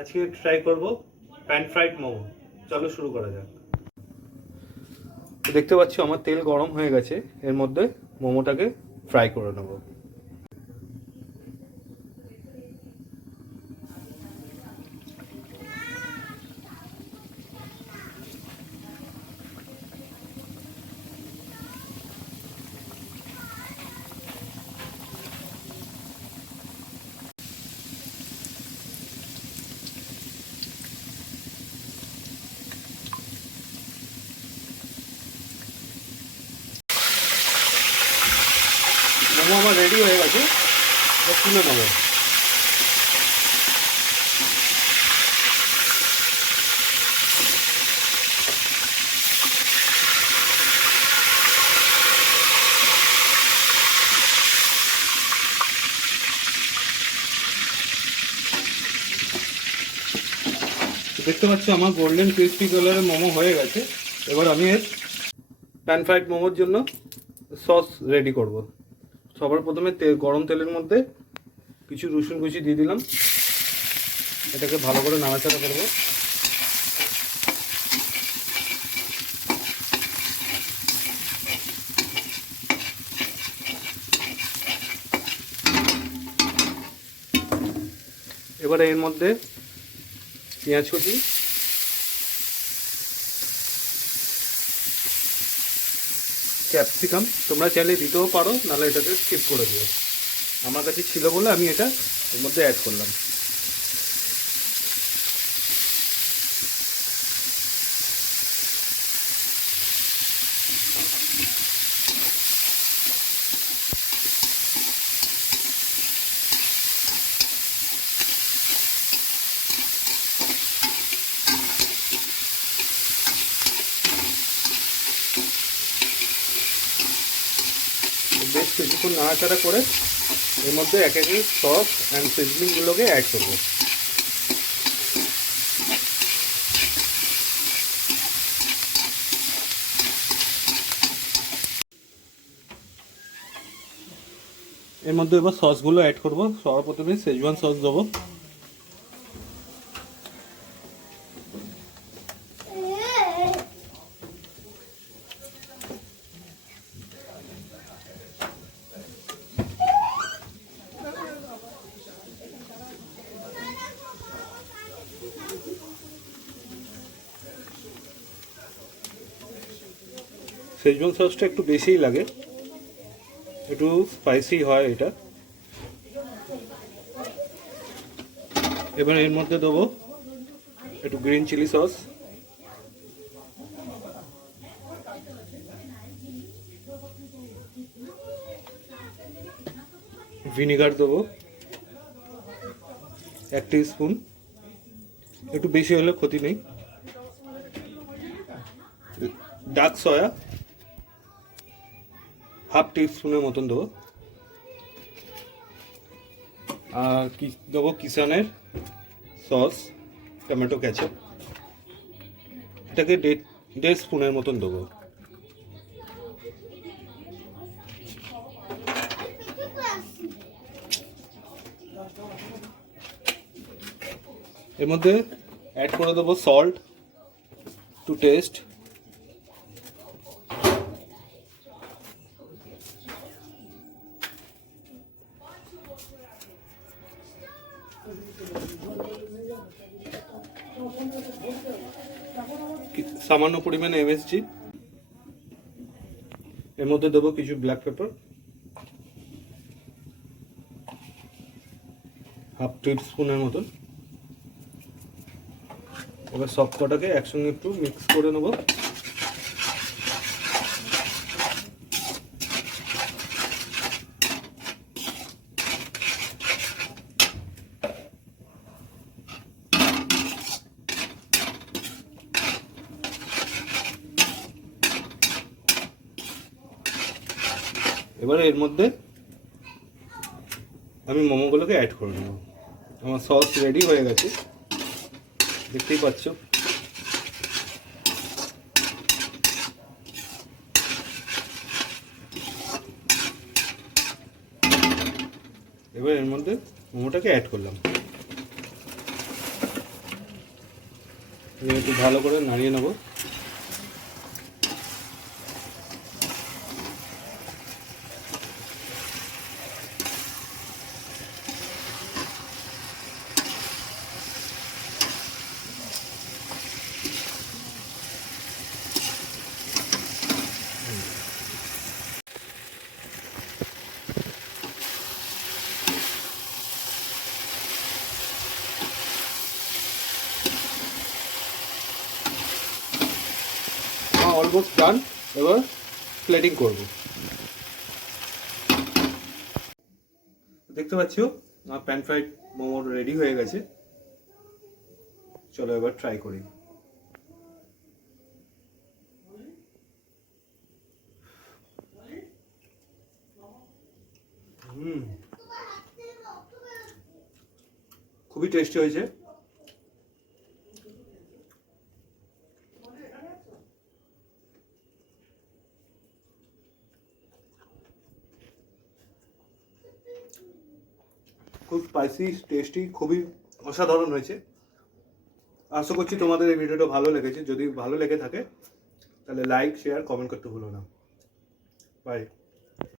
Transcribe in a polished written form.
আজকে ট্রাই করব pan fried momo. চলো শুরু করা যাক। দেখতে পাচ্ছ আমার তেল গরম হয়ে গেছে, এর মধ্যে মোমোটাকে ফ্রাই করে নেব। মোমো আমার রেডি হয়ে গেছে, তুলে নেব। দেখতে পাচ্ছ আমার গোল্ডেন ক্রিস্পি কালারের মোমো হয়ে গেছে। এবার আমি এর প্যান ফ্রাইড মোমোর জন্য সস রেডি করব। সবার প্রথমে গরম তেলের মধ্যে কিছু রসুন কুচি দিয়ে দিলাম, এটাকে ভালো করে নাড়াচাড়া করব। এবারে এর মধ্যে পেঁয়াজ কুচি, ক্যাপসিকাম তোমরা চাইলে দিতেও পারো, নাহলে এটাকে স্কিপ করে দিও। আমার কাছে ছিল বলে আমি এটা এর মধ্যে অ্যাড করলাম। বেশ কিছুক্ষণ নাড়াচাড়া করে এর মধ্যে এক এক সস অ্যান্ড সিজনিংগুলোকে অ্যাড করবো। এর মধ্যে এবার সসগুলো অ্যাড করবো। সবার প্রথমে শেজওয়ান সস দেবো, শেজওয়ান সসটা একটু বেশিই লাগে, একটু স্পাইসি হয় এটা। এবার এর মধ্যে দেবো একটু গ্রিন চিলি সস, ভিনিগার দেবো 1 টিস্পুন, একটু বেশি হলে ক্ষতি নেই। ডার্ক সয়া 1/2 টিস্পুনের মতন দেবো। আর কি দেবো, কিষানের সস টমেটো ক্যাচাপ, এটাকে 1.5 স্পুনের মতন দেবো। এর মধ্যে অ্যাড করে দেবো সল্ট টু টেস্ট, সামান্য পরিমাণে এমএসজি। এর মধ্যে দেবো কিছু ব্ল্যাক পেপার, 1/2 টিস্পুনের মতন। এবার সব কটাকে একসঙ্গে একটু মিক্স করে নেব। এবারে এর মধ্যে আমি মোমোগুলোকে অ্যাড করে নেব। আমার সস রেডি হয়ে গেছে, দেখতেই পাচ্ছ। এবার এর মধ্যে মোমোটাকে অ্যাড করলাম। নিয়ে একটু ভালো করে নাড়িয়ে নেবো। Almost done. এবার প্লেটিং করব। দেখতে পাচ্ছ আমার প্যান ফ্রাইড মোমো রেডি হয়ে গেছে। চলো এবার ট্রাই করি। খুবই টেস্টি হয়েছে। খুব স্পাইসি, টেস্টি, খুবই অসাধারণ হয়েছে। আশা করছি তোমাদের এই ভিডিওটা ভালো লেগেছে। যদি ভালো লেগে থাকে তাহলে লাইক, শেয়ার, কমেন্ট করতে ভুলো না। বাই।